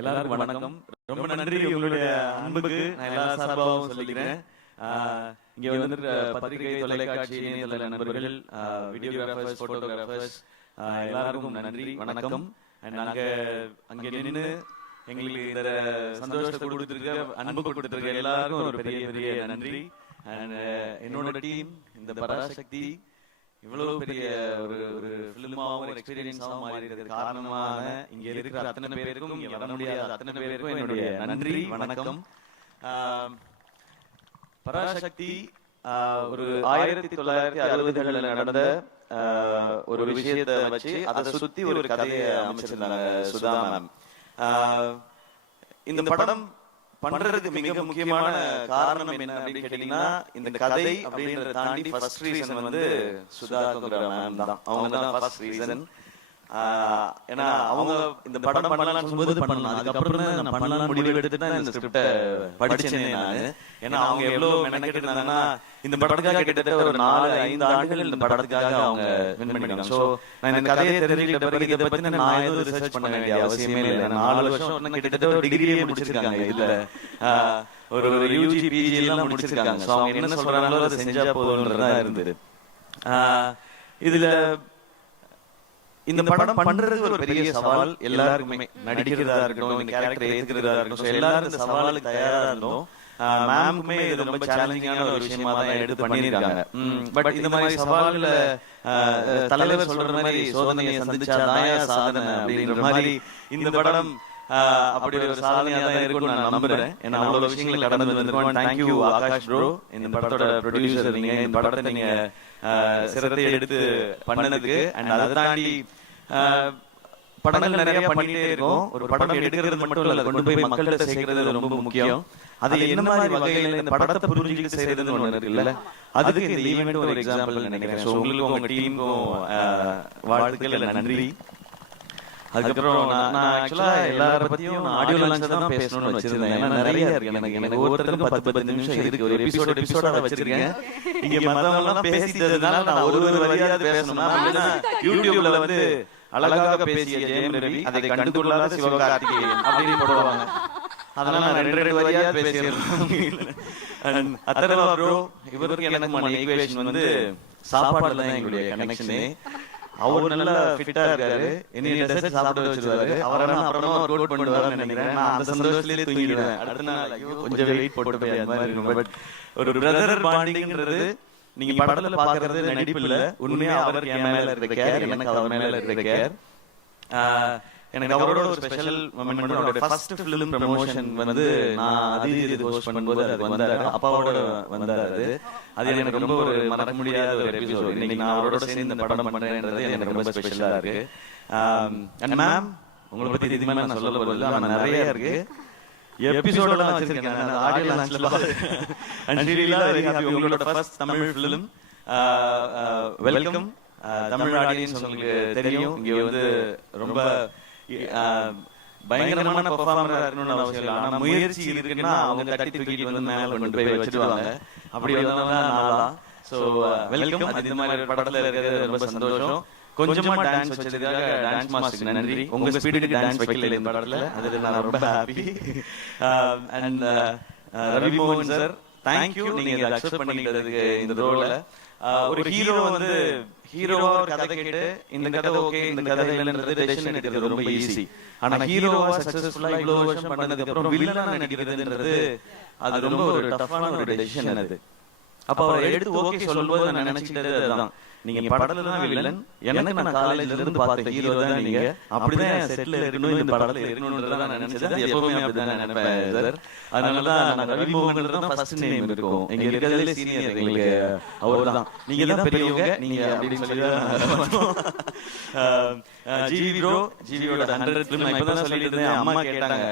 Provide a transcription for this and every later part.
எல்லாருக்கும் வணக்கம். ரொம்ப நன்றி உங்களுடைய அன்புக்கு நான் எல்லா சார்பாகவும் சொல்லிக்கிறேன். இங்க வந்து பத்திரிகை, தொலைக்காட்சி, இணையதள நண்பர்கள், வீடியோகிராஃபர்ஸ், போட்டோகிராஃபர்ஸ் எல்லாருக்கும் நன்றி, வணக்கம். நாங்க அங்கே நின்று எங்களுக்கு இந்த சந்தோஷத்தை கொடுத்துருக்க, அன்பு கொடுத்துருக்க எல்லாருக்கும் ஒரு பெரிய பெரிய நன்றி. என்னோட டீம் இந்த பராசக்தி இவ்வளவு பெரிய ஒரு ஃபிலிமாவும் எக்ஸ்பீரியன்ஸாகவும் மாறி இருக்கிறது காரணமான இங்க இருக்கிற அத்தனை பேருக்கும், இங்க வர முடியாத அத்தனை பேருக்கும் என்னுடைய நன்றி, வணக்கம். பராசக்தி ஒரு 1960களில் நடந்த ஒரு விஷயத்தை வச்சு அதை சுத்தி ஒரு கதையை அமைச்சிருந்தாங்க சுதா மேம். இந்த படம் பண்றதுக்கு மிக முக்கியமான காரணம் என்ன அப்படின்னு கேட்டீங்கன்னா, இந்த கதை அப்படின்றத தாண்டி ஃபர்ஸ்ட் ரீசன் வந்து சுதா மேம் தான். அவங்க தான் ஃபர்ஸ்ட் ரீசன். ஏன்னா அவங்க இந்த படம் பண்ணலாம்னு சொல்லும்போது பண்ணலாம், அதுக்கப்புறம் தான் நான் பண்ணலாம்னு முடிவு எடுத்துட்டு தான் இந்த ஸ்கிரிப்டை படிச்சேன் நான். ஏன்னா அவங்க எவ்வளவு மெனக்கெட்டு இருந்தாங்கன்னா, இந்த படத்துக்காக கிட்டத்தட்ட ஒரு 4-5 ஆண்டுகள் இந்த படத்துக்காக அவங்க வின் பண்ணிருக்காங்க. ஸோ நான் இந்த கதையை தெரிஞ்சுக்கிட்ட பிறகு இதை பத்தி நான் எதுவும் ரிசர்ச் பண்ண வேண்டிய அவசியமே இல்லை. 4 வருஷம் கிட்டத்தட்ட ஒரு டிகிரியே முடிச்சிருக்காங்க, இல்ல ஒரு யூஜி பிஜி எல்லாம் முடிச்சிருக்காங்க. ஸோ அவங்க என்ன சொல்றாங்களோ அதை செஞ்சா போதும்ன்றதா இருந்தது. இதுல இந்த படம் பண்றது ஒரு பெரிய சவால் எல்லாருக்குமே, நடிக்கிறதா இருக்கட்டும், இந்த கேரக்டரை ஏத்துக்கிறதா இருக்கட்டும், எல்லாரும் இந்த சவாலுக்கு தயாரா இருந்தோம். மேமுக்குமே இது ரொம்ப சேலஞ்சிங்கான ஒரு விஷயமா தான் எடுத்து பண்ணிருக்காங்க. பட் இந்த மாதிரி சவால்ல தலைவர் சொல்ற மாதிரி சோதனையை சந்திச்சாதான் சாதனை அப்படின்ற மாதிரி இந்த படம் அப்படி ஒரு சாதனையா தான் இருக்கும்னு நான் நம்புறேன். ஏன்னா அவ்வளவு விஷயங்கள் கடந்து வந்திருக்கோம். தேங்க்யூ ஆகாஷ் ப்ரோ, இந்த படத்தோட ப்ரொடியூசர் நீங்க, இந்த படத்தை நீங்க சிரத்தை எடுத்து பண்ணதுக்கு. அண்ட் அதை தாண்டி படங்கள் நிறைய பண்ணிட்டே இருக்கோம். ஒரு படம் எடுக்கிறது மட்டும் இல்ல, கொண்டு போய் மக்கள்கிட்ட சேர்க்கிறது ரொம்ப முக்கியம். அது என்ன மாதிரி வகையில இந்த படத்தை புரிஞ்சுக்கிட்டு செய்யறதுன்னு ஒண்ணு இருக்குல்ல, அதுக்கு இந்த ஈவெண்ட் ஒரு எக்ஸாம்பிள் நினைக்கிறேன். ஸோ உங்களுக்கும் உங்க டீமுக்கும் வாழ்த்துக்கள், நன்றி. அதுக்கப்புறம் நான் ஆக்சுவலா எல்லார பத்தியும் ஆடியோ லான்ச்ல தான் பேசணும்னு வச்சிருந்தேன். ஏன்னா நிறைய இருக்கு, எனக்கு ஒவ்வொருத்தருக்கும் 10-10 நிமிஷம் இருக்கு. ஒரு எபிசோட வச்சிருக்கேன். இங்க மத்தவங்க எல்லாம் பேசிட்டதுனால நான் ஒரு வரியாவது பேசணும்னா, யூடியூப்ல வந்து அழகாக பேசிய ஜெயம் ரவி, அதை கண்டுகொள்ளாத சிவகார்த்திகேயன் அப்படின்னு போடுவாங்க. அதனால நான் 2 வரியாவது பேசிடுறேன். அத்தர்வா ப்ரோ, இவருக்கு எனக்கு ஈக்குவேஷன் வந்து சாப்பாடுல தான் எங்களுடைய கனெக்ஷனே. அவர் நல்லா ஃபிட்டா இருக்காரு, என்னைய டெசர்ட் சாப்பிட வச்சிருவாரு. அவரான அப்புறமா கோட் பண்ணுவாருன்னு நினைக்கிறேன். நான் அந்த சந்தோஷத்திலே தூங்கிடுவேன். அடுத்த நாள் கொஞ்சம் வெயிட் போட்டு போய் அந்த மாதிரி இருக்கும். பட் ஒரு பிரதர் பாண்டிங்ன்றது நீங்க படத்துல பாக்குறது நடிப்பு இல்ல, உண்மையா அவருக்கு என் மேல இருக்க கேர், எனக்கு அவர் மேல இருக்க கேர். எனக்கு அவரோட ஒரு ஸ்பெஷல் மொமெண்ட், அவரோட ஃபர்ஸ்ட் ஃபிலிம் ப்ரமோஷன் வந்து நான் அது ஹோஸ்ட் பண்ணும்போது அது வந்தாரு, அப்பாவோட வந்தாரு. அது எனக்கு ரொம்ப ஒரு மறக்க முடியாத ஒரு எபிசோட். இன்னைக்கு நான் அவரோட சேர்ந்து இந்த படம் பண்றேன்றது எனக்கு ரொம்ப ஸ்பெஷலா இருக்கு. அண்ட் மேம், உங்களை பத்தி இதுமே நான் சொல்ல போறது இல்ல, ஆனா நிறைய இருக்கு. எபிசோடெல்லாம் வச்சிருக்கேன், ஆடியோ லான்ச்ல. அண்ட் ரியலா வெரி ஹாப்பி. உங்களோட first Tamil film. Welcome Tamil audience. உங்களுக்கு தெரியும், இங்க வந்து ரொம்ப பயங்கரமான பெர்ஃபார்மரா இருக்கணும்னு அவசியம் இல்லை, ஆனா முயற்சி இருக்குன்னா அவங்க தட்டி தூக்கிட்டு வந்து மேல கொண்டு போய் வச்சிருவாங்க. அப்படி வந்தவங்க நான்தான். So welcome. அது இந்த மாதிரி ஒரு படத்துல இருக்கிறது ரொம்ப சந்தோஷம். கொஞ்சமா டான்ஸ் வச்சதுக்காக டான்ஸ் மாஸ்டருக்கு நன்றி. உங்க ஸ்பீடுக்கு டான்ஸ் வைக்கல இந்த படத்துல, அதுல நான் ரொம்ப ஹாப்பி. அண்ட் ரவி மோகன் சார், தேங்க்யூ, நீங்க இதை அக்செப்ட் பண்ணிக்கிறதுக்கு இந்த ரோல. ஒரு ஹீரோ வந்து ஹீரோவா ஒரு கதை கேட்டு இந்த கதை ஓகே, இந்த கதை இல்லைன்றது டெசிஷன் எடுக்கிறது ரொம்ப ஈஸி. ஆனா ஹீரோவா சக்சஸ்ஃபுல்லா இவ்வளவு வருஷம் பண்ணதுக்கு அப்புறம் வில்லனா நடிக்கிறதுன்றது அது ரொம்ப ஒரு டஃப்பான ஒரு டெசிஷன். அது அப்ப அவர் எடுத்து ஓகே சொல்லும்போது நான் நினைச்சுக்கிட்டது அதுதான், நீங்க படத்துல தான் வில்லன், எனக்கு நான் காலேஜ்ல இருந்து பார்த்த ஹீரோ தான் நீங்க, அப்படிதான் செட்ல இருக்கணும், இந்த படத்துல இருக்கணும்ன்றத நான் நினைச்சது. எப்பவுமே அப்படிதான் நினைப்பேன் சார். அதனாலதான் நான் ரவி மோகன் தான் ஃபர்ஸ்ட் நேம் இருக்கும். எங்க இருக்கிறதுல சீனியர் எங்களுக்கு அவர்தான். நீங்க தான் பெரியவங்க, நீங்க அப்படின்னு சொல்லி ஜிவி ப்ரோ, ஜிவியோட 100 ஃபிலிம் இப்பதான் சொல்லிட்டு இருந்தேன். அம்மா கேட்டாங்க,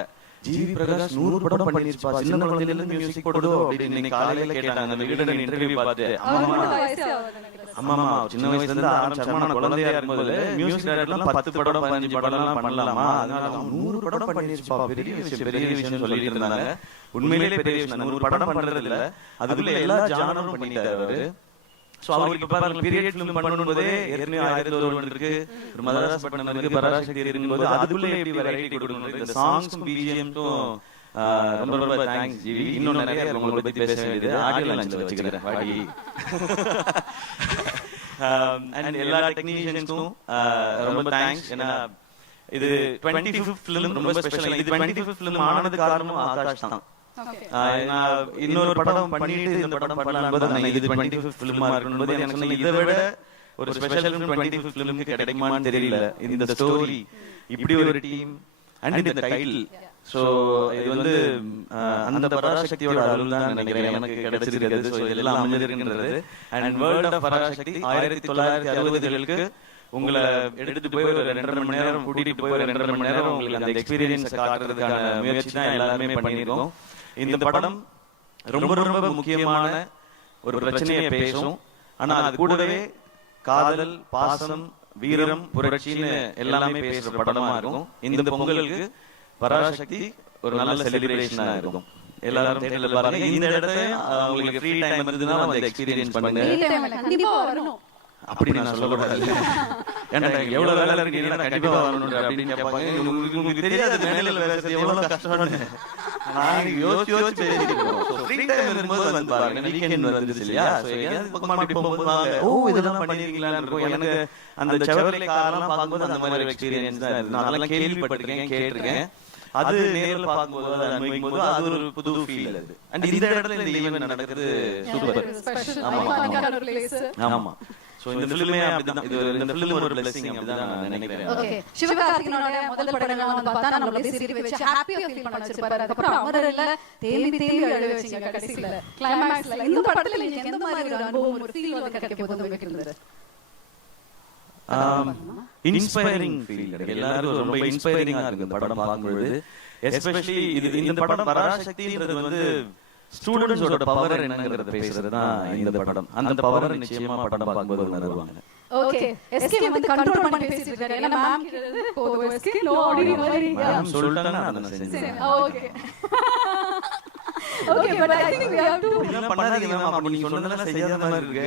ஜிவி பிரகாஷ் 100 படம் பண்ணிருப்பா, சின்ன குழந்தையில இருந்து மியூசிக் போடுதோ அப்படின்னு காலையில கேட்டாங்க. அந்த வீடியோ இன்டர்வியூ பார்த்து, அம்மா சின்ன வயசுல இருந்து ஆரம்பிச்சாமா, நான் குழந்தையா இருக்கும்போது மியூசிக் டைரக்டர்லாம் 10 படம் 15 படம் எல்லாம் பண்ணலாமா, அதனால 100 படம் பண்ணிருப்பா, பெரிய விஷயம் சொல்லிட்டு இருந்தாங்க. உண்மையிலேயே பெரிய விஷயம். 100 படம் பண்றது இல்ல, அதுக்குள்ள எல்லா ஜானரும் பண்ணிட்டாரு அவரு. சோ அவருக்கு இப்ப பாருங்க பீரியட் ஃபிலிம் பண்ணும்போதே ஏற்கனவே 1001 இருக்கு, ஒரு மதராஸ் பட்டணம் இருக்கு, பராசக்தி இருக்கும்போது அதுக்குள்ள எப்படி வெரைட்டி கொடுக்கணும். இந்த சாங்ஸும் பிஜிஎம்ஸும் ரொம்ப ரொம்ப தேங்க்ஸ் ஜிவி. இன்னும் நிறைய உங்களை பத்தி பேச வேண்டியது ஆடியோ லான்ச்ல வச்சுக்கிறேன் வாடி. அண்ட் எல்லா டெக்னீஷியன்ஸ்க்கும் ரொம்ப தேங்க்ஸ். ஏன்னா இது 25th ஃபிலிம் ரொம்ப ஸ்பெஷல். இது 25th ஃபிலிம் ஆனது காரணம் ஆகாஷ் தான். இன்னொரு படம் பண்ணிட்டு இந்த படம் பண்ணலாம், இது 25th ஃபிலிமா இருக்கும்போது எனக்கு இதை விட ஒரு ஸ்பெஷல் 25th ஃபிலிமுக்கு கிடைக்குமான்னு தெரியல. இந்த ஸ்டோரி, இப்படி ஒரு டீம் அண்ட் இந்த டைட்டில். சோ இது வந்து அந்த பராசக்தியோட அருள் தான் நினைக்கிறேன் எனக்கு கிடைச்சிருக்கிறது. சோ இதெல்லாம் அமைஞ்சிருக்கின்றது. அண்ட் வேர்ல்ட் ஆஃப் பராசக்தி 1960களுக்கு உங்களை எடுத்துட்டு போய் ஒரு 2.5 மணி நேரம் கூட்டிட்டு போய் ஒரு 2.5 மணி நேரம் உங்களுக்கு அந்த எக்ஸ்பீரியன்ஸ் காட்டுறதுக்கான முயற்சி தான் எல்லாருமே பண்ணியிருக்கோம். இந்த படம் ரொம்ப ரொம்ப முக்கியமான ஒரு பிரச்சனையை பேசும். ஆனா அது கூடவே காதல், பாசம், வீரம், புரட்சின்னு எல்லாமே பேசுற படமா இருக்கும். இந்த பொங்கலுக்கு பராசக்தி ஒரு நல்ல செலிப்ரேஷனா இருக்கும். எல்லாரும் தேட்டர்ல பாருங்க. இந்த இடத்துல உங்களுக்கு ஃப்ரீ டைம் இருந்ததுன்னா அந்த எக்ஸ்பீரியன்ஸ் பண்ணுங்க. அப்படி நான் சொல்லக்கூடாது. ஏன்னா எவ்வளவு வேலை இருக்கு, கண்டிப்பா வரணும் அப்படின்னு கேட்பாங்க. உங்களுக்கு தெரியாது மேடையில பேசுறது எவ்வளவு கஷ்டம்னு. நான் யோசிச்சு பேசிருக்கோம். ஃப்ரீ டைம் இருக்கும்போது வந்து பாருங்க, வீக்கெண்ட் வந்துருச்சு இல்லையா? சோ எங்கயாவது பக்கமா அப்படி போகும்போது வாங்க, ஓ இதெல்லாம் பண்ணிருக்கீங்களான்னு இருக்கும். எனக்கு அந்த செவர்லே காரெல்லாம் பார்க்கும்போது அந்த மாதிரி ஒரு எக்ஸ்பீரியன்ஸ் தான் இருக்கு. நான் அதெல்லாம் கேள்விப்பட்டிருக்கேன், கேட்டிருக்கேன். அது நேரில் பார்க்கும்போது, அதை அனுபவிக்கும் போது அது ஒரு புது ஃபீல். அது அண்ட் இந்த இடத்துல இந்த ஈவென்ட் நடக்கிறது சூப்பர். ஆமா. சோ இந்த ஃபிலிமே அப்படிதான். இது இந்த ஃபிலிம் ஒரு blessing அப்படிதான் நான் நினைக்கிறேன். ஓகே, சிவகார்த்திகேயனோட முதல் படங்கள்லாம் வந்து பார்த்தா நம்மள சிரிக்க வச்சு ஹாப்பியா ஃபீல் பண்ண வச்சிருப்பாரு. அதுக்கப்புறம் அமரர்ல தேம்பி தேம்பி அழ வச்சீங்க கடைசில கிளைமாக்ஸ்ல. இந்த படத்துல நீங்க எந்த மாதிரி ஒரு அனுபவம், ஒரு ஃபீல் வந்து கிடைக்க போகுது உங்களுக்கு? Inspiring feel. எல்லாரும் ரொம்ப இன்ஸ்பைரிங்கா இருக்கு இந்த படம் பார்க்கும்போது. எஸ்பெஷலி இந்த படம் பராசக்தின்றது வந்து ஸ்டூடண்ட்ஸோட பவர் என்னங்கறத பேசுறது தான் இந்த படம். அந்த பவர் நிச்சயமா படம் பார்க்கும்போது உணர்வாங்க. ஓகே, எஸ்கே வந்து கண்ட்ரோல் பண்ணி பேசிட்டு இருக்காரு. என்ன மேம் கிட்டது போடு எஸ்கே நோ ஆடியோ மாதிரி மேம் சொல்லிட்டாங்க நான் செஞ்சேன். Okay okay, but I think we have to பண்ணாதீங்க மேம், அப்ப நீங்க சொன்னதெல்லாம் செய்யாத மாதிரி இருக்கு.